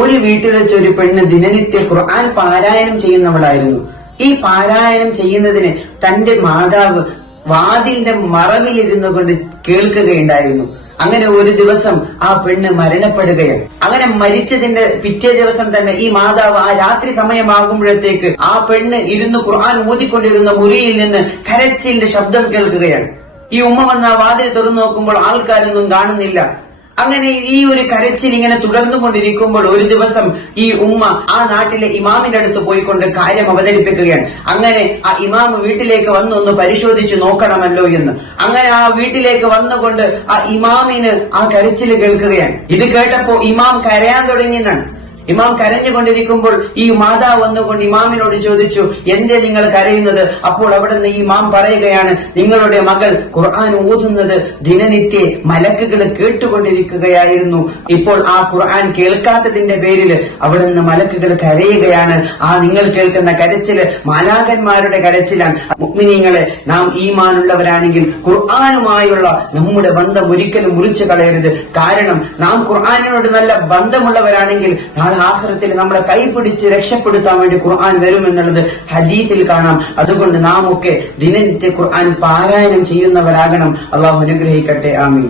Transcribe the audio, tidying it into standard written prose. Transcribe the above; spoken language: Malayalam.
ഒരു വീട്ടിൽ വെച്ച് ഒരു പെണ്ണ് ദിനനിത്യ ഖുർആൻ പാരായണം ചെയ്യുന്നവളായിരുന്നു. ഈ പാരായണം ചെയ്യുന്നതിന് തന്റെ മാതാവ് വാതിലിന്റെ മറവിലിരുന്നു കൊണ്ട് കേൾക്കുകയുണ്ടായിരുന്നു. അങ്ങനെ ഒരു ദിവസം ആ പെണ്ണ് മരണപ്പെടുകയാണ്. അങ്ങനെ മരിച്ചതിന്റെ പിറ്റേ ദിവസം തന്നെ ഈ മാതാവ് ആ രാത്രി സമയമാകുമ്പോഴത്തേക്ക് ആ പെണ്ണ് ഇരുന്ന് ഖുർആൻ ഓതിക്കൊണ്ടിരുന്ന മുറിയിൽ നിന്ന് കരച്ചിലിന്റെ ശബ്ദം കേൾക്കുകയാണ്. ഈ ഉമ്മ വന്ന് ആ വാതിൽ തുറന്നു നോക്കുമ്പോൾ ആൾക്കാരൊന്നും കാണുന്നില്ല. അങ്ങനെ ഈ ഒരു കരച്ചിൽ ഇങ്ങനെ തുടർന്നുകൊണ്ടിരിക്കുമ്പോൾ ഒരു ദിവസം ഈ ഉമ്മ ആ നാട്ടിലെ ഇമാമിന്റെ അടുത്ത് പോയിക്കൊണ്ട് കാര്യം അവതരിപ്പിക്കുകയാണ്. അങ്ങനെ ആ ഇമാം വീട്ടിലേക്ക് വന്നൊന്ന് പരിശോധിച്ച് നോക്കണമല്ലോ എന്ന്. അങ്ങനെ ആ വീട്ടിലേക്ക് വന്നുകൊണ്ട് ആ ഇമാമിന് ആ കരച്ചിൽ കേൾക്കുകയാണ്. ഇത് കേട്ടപ്പോ ഇമാം കരയാൻ തുടങ്ങിയെന്നാണ്. ഇമാം കരഞ്ഞുകൊണ്ടിരിക്കുമ്പോൾ ഈ മാതാവ് വന്നുകൊണ്ട് ഇമാമിനോട് ചോദിച്ചു, എന്തേ നിങ്ങൾ കരയുന്നത്? അപ്പോൾ അവിടെ നിന്ന് ഈ ഇമാം പറയുകയാണ്, നിങ്ങളുടെ മകൾ ഖുർആൻ ഓതുന്നത് ദിനനിത്യ മലക്കുകൾ കേട്ടുകൊണ്ടിരിക്കുകയായിരുന്നു. ഇപ്പോൾ ആ ഖുർആൻ കേൾക്കാത്തതിന്റെ പേരിൽ അവിടെ നിന്ന് മലക്കുകൾ കരയുകയാണ്. ആ നിങ്ങൾ കേൾക്കുന്ന കരച്ചില് മാലാഖന്മാരുടെ കരച്ചിലാണ്. മുഅ്മിനീങ്ങളെ, നാം ഈമാനുള്ളവരാണെങ്കിൽ ഖുർആനുമായുള്ള നമ്മുടെ ബന്ധം ഒരിക്കലും മുറിച്ചു കളയരുത്. കാരണം നാം ഖുർആനിനോട് നല്ല ബന്ധമുള്ളവരാണെങ്കിൽ നാളെ ആഖിറത്തിൽ നമ്മളെ കൈപിടിച്ച് രക്ഷപ്പെടുത്താൻ വേണ്ടി ഖുർആൻ വരുമെന്നുള്ളത് ഹദീസിൽ കാണാം. അതുകൊണ്ട് നാം ഒക്കെ ദിനനിത്യ ഖുർആൻ പാരായണം ചെയ്യുന്നവരാകണം. അള്ളാഹു അനുഗ്രഹിക്കട്ടെ. ആമീൻ.